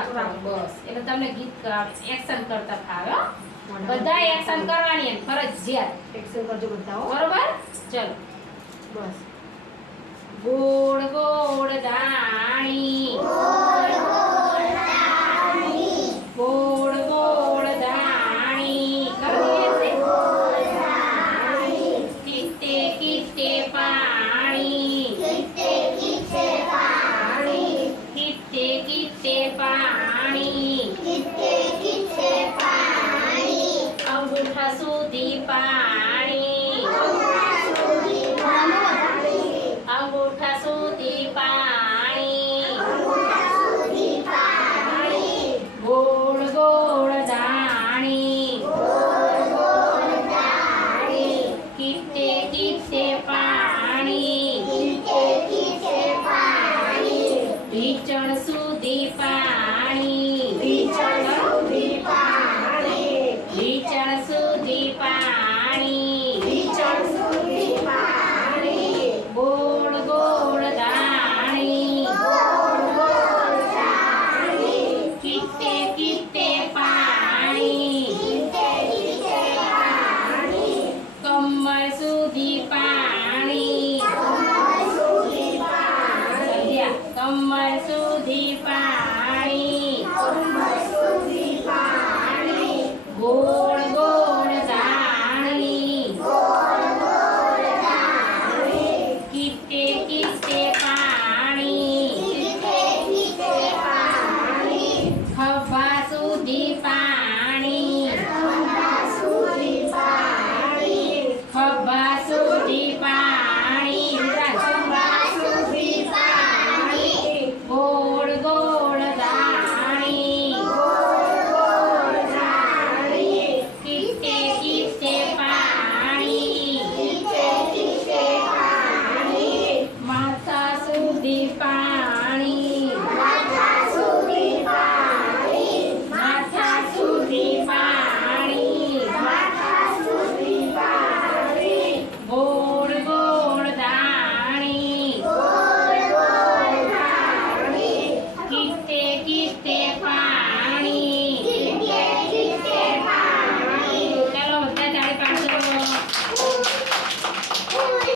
ટોળા બસ. એટલે તમને ગીત એક્શન કરતા ફાવે બધા એક્શન કરવાની એમ ફરજિયાત. એક્શન કરજો બધા બરોબર? ચલો. બસ. ગોળ ગોળ ધાણી કિટ્ટે પાણી. ઢીચણ સુધી પાણી સુધી પાણી